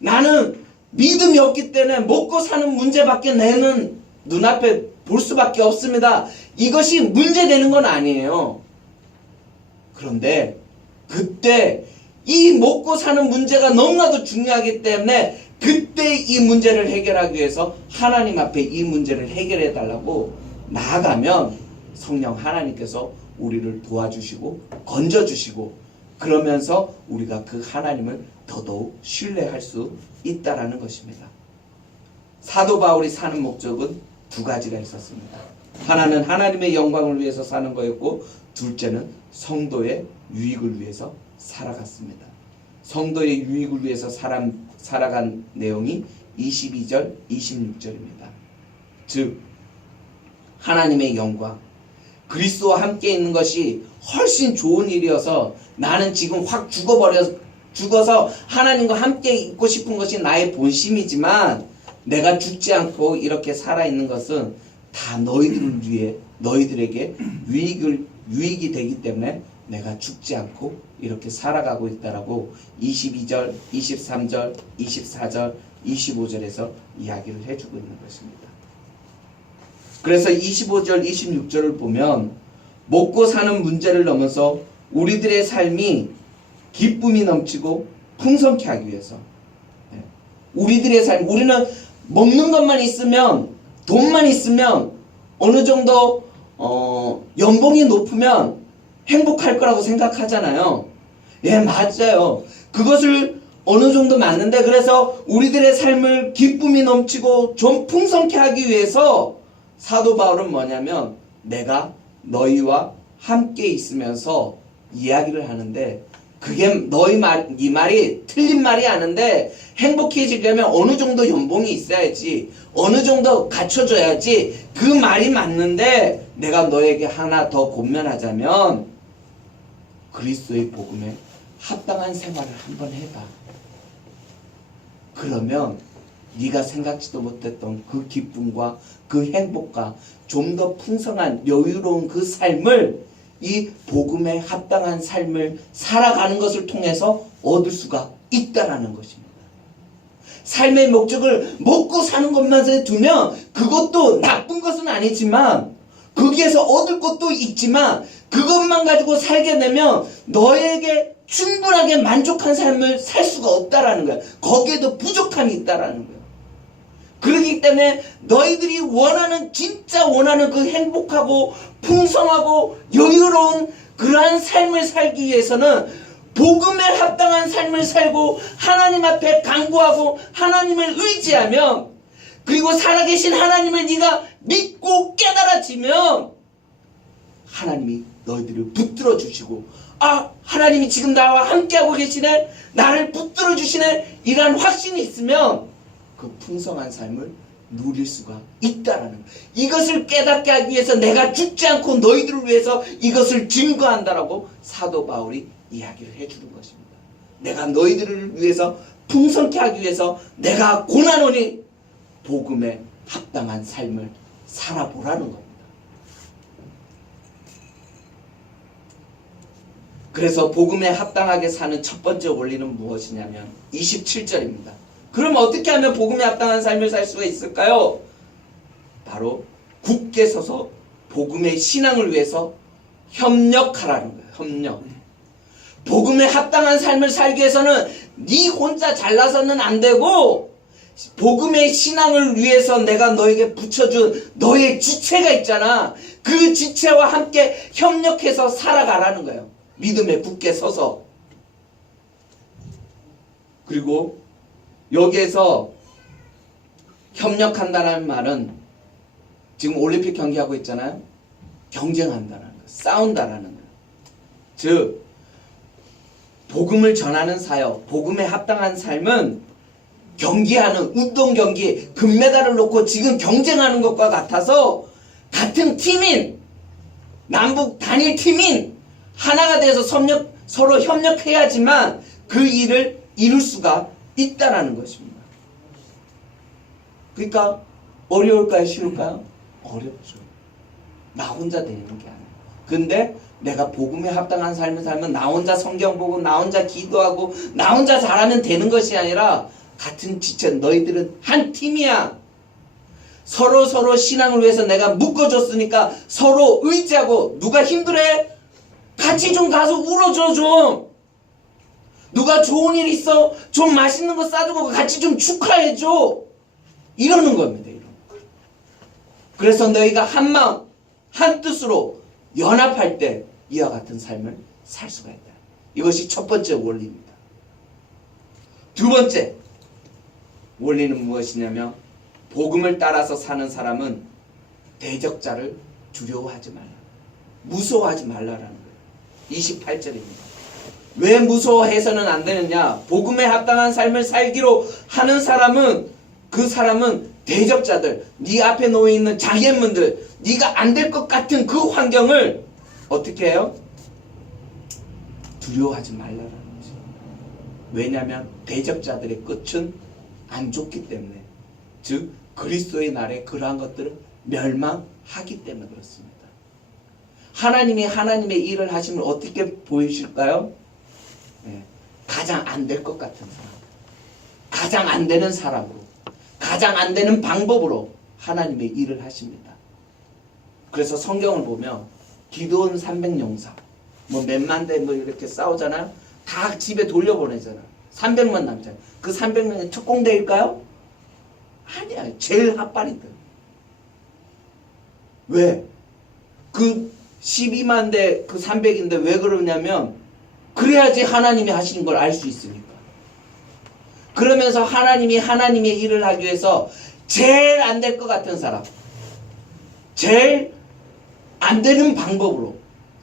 나는 믿음이 없기 때문에 먹고 사는 문제밖에 내는 눈앞에 볼 수밖에 없습니다. 이것이 문제되는 건 아니에요. 그런데 그때 이 먹고 사는 문제가 너무나도 중요하기 때문에 그때 이 문제를 해결하기 위해서 하나님 앞에 이 문제를 해결해 달라고 나아가면 성령 하나님께서 우리를 도와주시고 건져주시고 그러면서 우리가 그 하나님을 더더욱 신뢰할 수 있다라는 것입니다. 사도 바울이 사는 목적은 두 가지가 있었습니다. 하나는 하나님의 영광을 위해서 사는 거였고 둘째는 성도의 유익을 위해서 살아갔습니다. 성도의 유익을 위해서 살아간 내용이 22절, 26절입니다. 즉 하나님의 영광, 그리스도와 함께 있는 것이 훨씬 좋은 일이어서 나는 지금 확 죽어서 하나님과 함께 있고 싶은 것이 나의 본심이지만 내가 죽지 않고 이렇게 살아있는 것은 다 너희들을 위해 너희들에게 유익이 되기 때문에 내가 죽지 않고 이렇게 살아가고 있다라고 22절, 23절, 24절, 25절에서 이야기를 해주고 있는 것입니다. 그래서 25절, 26절을 보면 먹고 사는 문제를 넘어서 우리들의 삶이 기쁨이 넘치고 풍성케 하기 위해서 우리들의 삶, 우리는 먹는 것만 있으면 돈만 있으면 어느 정도 연봉이 높으면 행복할 거라고 생각하잖아요. 예, 맞아요. 그것을 어느 정도 맞는데 그래서 우리들의 삶을 기쁨이 넘치고 좀 풍성케 하기 위해서 사도 바울은 뭐냐면 내가 너희와 함께 있으면서 이야기를 하는데 그게 이 말이 틀린 말이 아닌데 행복해지려면 어느 정도 연봉이 있어야지 어느 정도 갖춰줘야지 그 말이 맞는데 내가 너에게 하나 더 권면하자면 그리스도의 복음에 합당한 생활을 한번 해봐. 그러면 네가 생각지도 못했던 그 기쁨과 그 행복과 좀 더 풍성한 여유로운 그 삶을 이 복음에 합당한 삶을 살아가는 것을 통해서 얻을 수가 있다라는 것입니다. 삶의 목적을 먹고 사는 것만 두면 그것도 나쁜 것은 아니지만 거기에서 얻을 것도 있지만 그것만 가지고 살게 되면 너에게 충분하게 만족한 삶을 살 수가 없다라는 거야. 거기에도 부족함이 있다라는 거야. 그렇기 때문에 너희들이 진짜 원하는 그 행복하고 풍성하고 여유로운 그러한 삶을 살기 위해서는 복음에 합당한 삶을 살고 하나님 앞에 간구하고 하나님을 의지하면 그리고 살아계신 하나님을 네가 믿고 깨달아지면 하나님이 너희들을 붙들어 주시고 하나님이 지금 나와 함께하고 계시네 나를 붙들어 주시네 이러한 확신이 있으면 그 풍성한 삶을 누릴 수가 있다라는 거예요. 이것을 깨닫게 하기 위해서 내가 죽지 않고 너희들을 위해서 이것을 증거한다라고 사도 바울이 이야기를 해주는 것입니다. 내가 너희들을 위해서 풍성케 하기 위해서 내가 고난오니 복음에 합당한 삶을 살아보라는 겁니다. 그래서 복음에 합당하게 사는 첫 번째 원리는 무엇이냐면 27절입니다. 그럼 어떻게 하면 복음에 합당한 삶을 살 수가 있을까요? 바로 굳게 서서 복음의 신앙을 위해서 협력하라는 거예요. 협력. 복음에 합당한 삶을 살기 위해서는 네 혼자 잘나서는 안 되고 복음의 신앙을 위해서 내가 너에게 붙여준 너의 지체가 있잖아. 그 지체와 함께 협력해서 살아가라는 거예요. 믿음에 굳게 서서. 그리고 여기에서 협력한다는 말은 지금 올림픽 경기하고 있잖아요. 경쟁한다는 거, 싸운다라는 거. 즉 복음을 전하는 사역, 복음에 합당한 삶은 경기하는 운동 경기 금메달을 놓고 지금 경쟁하는 것과 같아서 같은 팀인 남북 단일 팀인 하나가 돼서 서로 협력해야지만 그 일을 이룰 수가 있다라는 것입니다. 그러니까 어려울까요? 쉬울까요? 어렵죠. 나 혼자 되는 게 아니에요. 근데 내가 복음에 합당한 삶을 살면 나 혼자 성경 보고 나 혼자 기도하고 나 혼자 잘하면 되는 것이 아니라 같은 지체, 너희들은 한 팀이야. 서로 신앙을 위해서 내가 묶어줬으니까 서로 의지하고, 누가 힘들해? 같이 좀 가서 울어줘 좀. 누가 좋은 일 있어? 좀 맛있는 거 싸주고 같이 좀 축하해줘. 이러는 겁니다. 이런 거. 그래서 너희가 한 마음 한 뜻으로 연합할 때 이와 같은 삶을 살 수가 있다. 이것이 첫 번째 원리입니다. 두 번째 원리는 무엇이냐면, 복음을 따라서 사는 사람은 대적자를 두려워하지 말라, 무서워하지 말라라는 거예요. 28절입니다. 왜 무서워해서는 안 되느냐? 복음에 합당한 삶을 살기로 하는 사람은, 그 사람은 대적자들, 네 앞에 놓여 있는 장애물들, 네가 안 될 것 같은 그 환경을 어떻게 해요? 두려워하지 말라라는 거죠. 왜냐하면 대적자들의 끝은 안 좋기 때문에, 즉 그리스도의 날에 그러한 것들은 멸망하기 때문에 그렇습니다. 하나님이 하나님의 일을 하시면 어떻게 보이실까요? 네, 가장 안 될 것 같은 사람, 가장 안 되는 사람으로, 가장 안 되는 방법으로 하나님의 일을 하십니다. 그래서 성경을 보면 기드온 300용사 뭐 몇만 대 뭐 이렇게 싸우잖아요. 다 집에 돌려보내잖아. 300만 남잖아요. 그 300명이 특공대일까요? 아니야. 제일 핫바리들. 왜? 그 12만 대 그 300인데 왜 그러냐면, 그래야지 하나님이 하시는 걸 알 수 있으니까. 그러면서 하나님이 하나님의 일을 하기 위해서 제일 안 될 것 같은 사람, 제일 안 되는 방법으로,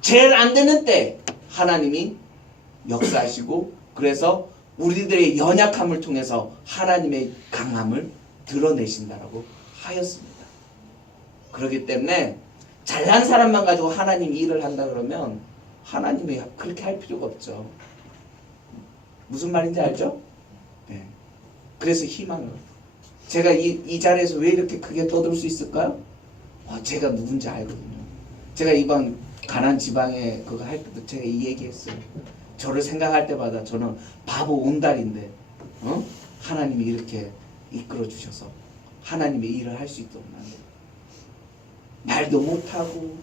제일 안 되는 때 하나님이 역사하시고, 그래서 우리들의 연약함을 통해서 하나님의 강함을 드러내신다라고 하였습니다. 그렇기 때문에 잘난 사람만 가지고 하나님 일을 한다 그러면 하나님이 그렇게 할 필요가 없죠. 무슨 말인지 알죠? 네. 그래서 희망을, 제가 이 자리에서 왜 이렇게 크게 떠들 수 있을까요? 제가 누군지 알거든요. 제가 이번 가난 지방에 그거 할 때도 제가 이 얘기했어요. 저를 생각할 때마다 저는 바보 온달인데, 하나님이 이렇게 이끌어 주셔서 하나님의 일을 할 수 있도록 만들어요. 말도 못하고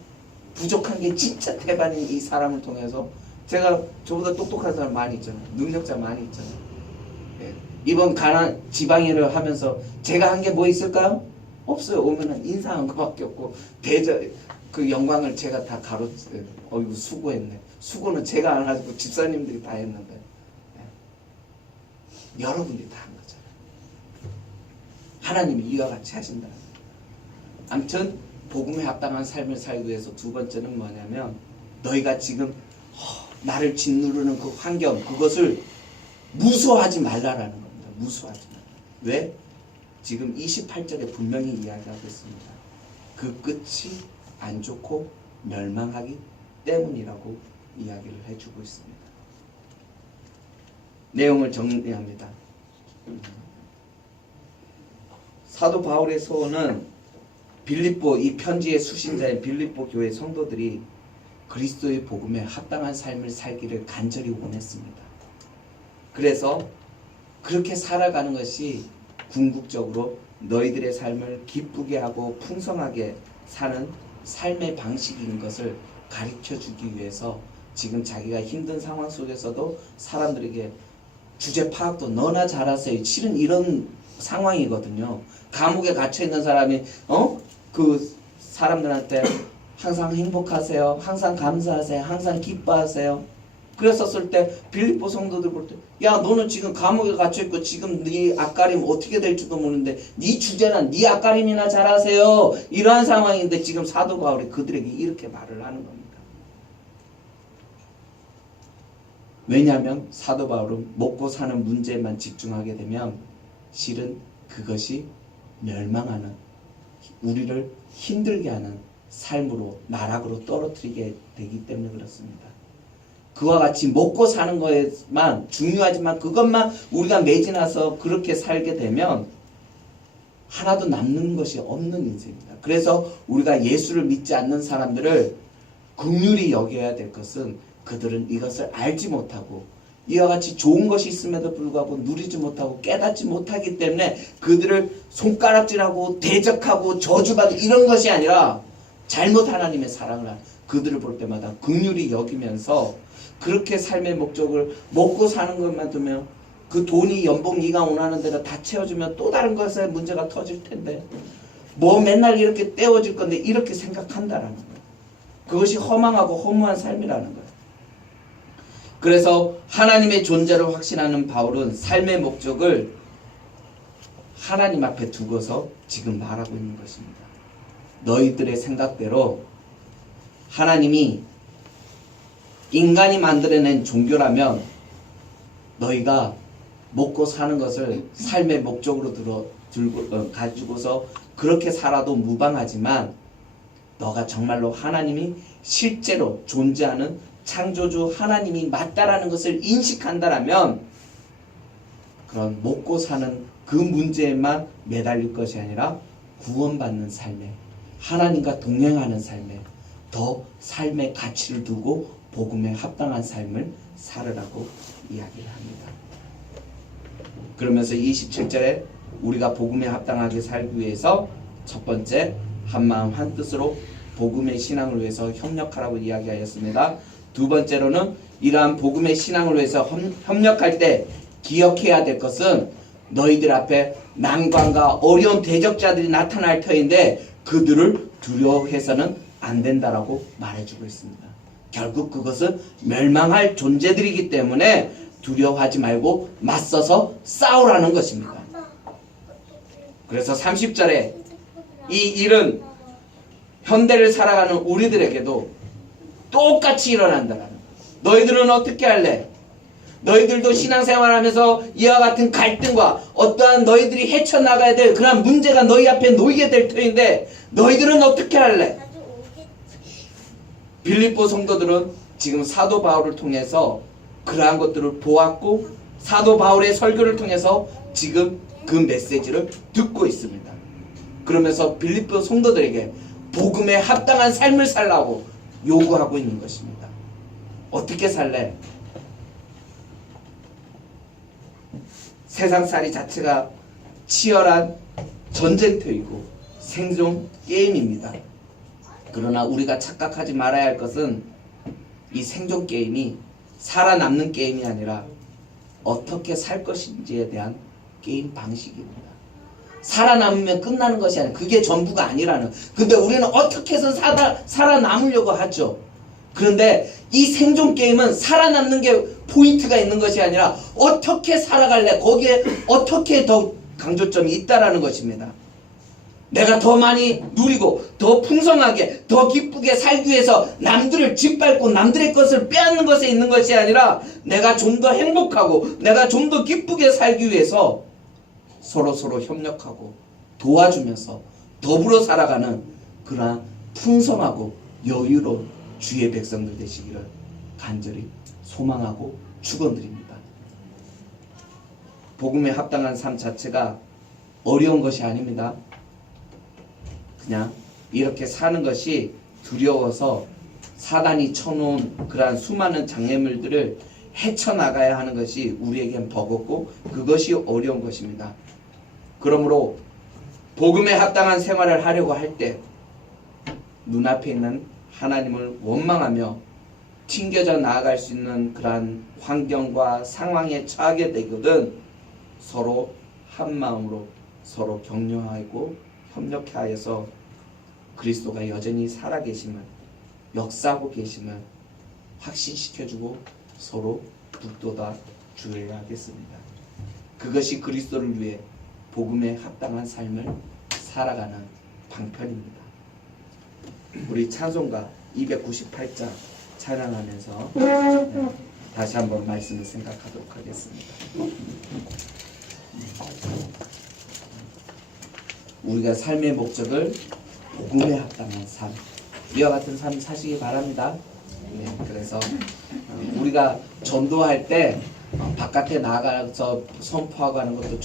부족한 게 진짜 대반인 이 사람을 통해서, 제가 저보다 똑똑한 사람 많이 있잖아요. 능력자 많이 있잖아요. 예. 이번 가난 지방일을 하면서 제가 한 게 뭐 있을까요? 없어요. 오면은 인사한 것밖에 없고, 그 영광을 제가 다 어이구 수고했네. 수고는 제가 안 하고 집사님들이 다 했는데, 예. 여러분들이 다 한 거잖아요. 하나님이 이와 같이 하신다. 아무튼 복음에 합당한 삶을 살기 위해서 두 번째는 뭐냐면, 너희가 지금 나를 짓누르는 그 환경, 그것을 무서워하지 말라라는 겁니다. 무서워하지 말라. 왜? 지금 28절에 분명히 이야기하고 있습니다. 그 끝이 안 좋고 멸망하기 때문이라고 이야기를 해주고 있습니다. 내용을 정리합니다. 사도 바울의 소원은 빌립보, 이 편지의 수신자인 빌립보 교회 성도들이 그리스도의 복음에 합당한 삶을 살기를 간절히 원했습니다. 그래서 그렇게 살아가는 것이 궁극적으로 너희들의 삶을 기쁘게 하고 풍성하게 사는 삶의 방식인 것을 가르쳐 주기 위해서, 지금 자기가 힘든 상황 속에서도 사람들에게 주제 파악도 너나 잘하세요. 실은 이런 상황이거든요. 감옥에 갇혀 있는 사람이 그 사람들한테 항상 행복하세요, 항상 감사하세요, 항상 기뻐하세요. 그랬었을 때 빌립보 성도들 볼 때, 야 너는 지금 감옥에 갇혀 있고 지금 네 앞가림 어떻게 될지도 모르는데 네 주제는 네 앞가림이나 잘하세요. 이러한 상황인데 지금 사도 바울이 그들에게 이렇게 말을 하는 겁니다. 왜냐하면 사도 바울은 먹고 사는 문제에만 집중하게 되면 실은 그것이 멸망하는, 우리를 힘들게 하는 삶으로, 나락으로 떨어뜨리게 되기 때문에 그렇습니다. 그와 같이 먹고 사는 것만 중요하지만 그것만 우리가 매진해서 그렇게 살게 되면 하나도 남는 것이 없는 인생입니다. 그래서 우리가 예수를 믿지 않는 사람들을 긍휼히 여겨야 될 것은, 그들은 이것을 알지 못하고 이와 같이 좋은 것이 있음에도 불구하고 누리지 못하고 깨닫지 못하기 때문에 그들을 손가락질하고 대적하고 저주받고 이런 것이 아니라 잘못 하나님의 사랑을 하는 그들을 볼 때마다 긍휼히 여기면서 그렇게 삶의 목적을 먹고 사는 것만 두면 그 돈이 연봉 네가 원하는 대로 다 채워주면 또 다른 것에 문제가 터질 텐데 뭐 맨날 이렇게 떼어줄 건데 이렇게 생각한다라는 거예요. 그것이 허망하고 허무한 삶이라는 거예요. 그래서 하나님의 존재를 확신하는 바울은 삶의 목적을 하나님 앞에 두고서 지금 말하고 있는 것입니다. 너희들의 생각대로 하나님이 인간이 만들어낸 종교라면 너희가 먹고 사는 것을 삶의 목적으로 가지고서 그렇게 살아도 무방하지만 너가 정말로 하나님이 실제로 존재하는 창조주 하나님이 맞다라는 것을 인식한다라면 그런 먹고 사는 그 문제에만 매달릴 것이 아니라 구원받는 삶에 하나님과 동행하는 삶에 더 삶의 가치를 두고 복음에 합당한 삶을 살으라고 이야기를 합니다. 그러면서 27절에 우리가 복음에 합당하게 살기 위해서 첫 번째 한마음 한뜻으로 복음의 신앙을 위해서 협력하라고 이야기하였습니다. 두 번째로는 이러한 복음의 신앙을 위해서 협력할 때 기억해야 될 것은 너희들 앞에 난관과 어려운 대적자들이 나타날 터인데 그들을 두려워해서는 안 된다라고 말해주고 있습니다. 결국 그것은 멸망할 존재들이기 때문에 두려워하지 말고 맞서서 싸우라는 것입니다. 그래서 30절에 이 일은 현대를 살아가는 우리들에게도 똑같이 일어난다라는 거예요. 너희들은 어떻게 할래? 너희들도 신앙생활하면서 이와 같은 갈등과 어떠한 너희들이 헤쳐나가야 될 그런 문제가 너희 앞에 놓이게 될 터인데 너희들은 어떻게 할래? 빌립보 성도들은 지금 사도 바울을 통해서 그러한 것들을 보았고 사도 바울의 설교를 통해서 지금 그 메시지를 듣고 있습니다. 그러면서 빌립보 성도들에게 복음에 합당한 삶을 살라고 요구하고 있는 것입니다. 어떻게 살래? 세상살이 자체가 치열한 전쟁터이고 생존 게임입니다. 그러나 우리가 착각하지 말아야 할 것은 이 생존 게임이 살아남는 게임이 아니라 어떻게 살 것인지에 대한 게임 방식입니다. 살아남으면 끝나는 것이 아니라 그게 전부가 아니라는. 근데 우리는 어떻게 해서 살아남으려고 하죠. 그런데 이 생존 게임은 살아남는 게 포인트가 있는 것이 아니라 어떻게 살아갈래? 거기에 어떻게 더 강조점이 있다라는 것입니다. 내가 더 많이 누리고 더 풍성하게 더 기쁘게 살기 위해서 남들을 짓밟고 남들의 것을 빼앗는 것에 있는 것이 아니라 내가 좀 더 행복하고 내가 좀 더 기쁘게 살기 위해서 서로 협력하고 도와주면서 더불어 살아가는 그러한 풍성하고 여유로운 주의 백성들 되시기를 간절히 소망하고 축원드립니다. 복음에 합당한 삶 자체가 어려운 것이 아닙니다. 그냥 이렇게 사는 것이 두려워서 사단이 쳐놓은 그러한 수많은 장애물들을 헤쳐나가야 하는 것이 우리에겐 버겁고 그것이 어려운 것입니다. 그러므로 복음에 합당한 생활을 하려고 할 때 눈앞에 있는 하나님을 원망하며 튕겨져 나아갈 수 있는 그러한 환경과 상황에 처하게 되거든 서로 한 마음으로 서로 격려하고 협력하여서 그리스도가 여전히 살아계심을 역사하고 계심을 확신시켜주고 서로 북돋아 주어야 하겠습니다. 그것이 그리스도를 위해 복음에 합당한 삶을 살아가는 방편입니다. 우리 찬송가 298장 찬양하면서 다시 한번 말씀을 생각하도록 하겠습니다. 우리가 삶의 목적을 복음에 합당한 삶, 이와 같은 삶 사시기 바랍니다. 그래서 우리가 전도할 때 바깥에 나가서 선포하고 하는 것도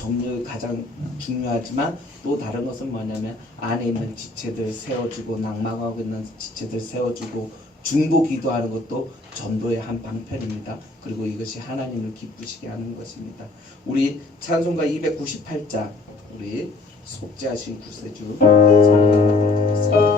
가장 중요하지만 또 다른 것은 뭐냐면 안에 있는 지체들 세워주고 낙망하고 있는 지체들 세워주고 중보 기도하는 것도 전도의 한 방편입니다. 그리고 이것이 하나님을 기쁘시게 하는 것입니다. 우리 찬송가 298장 우리 속죄하신 구세주 선언하도록 하겠습니다.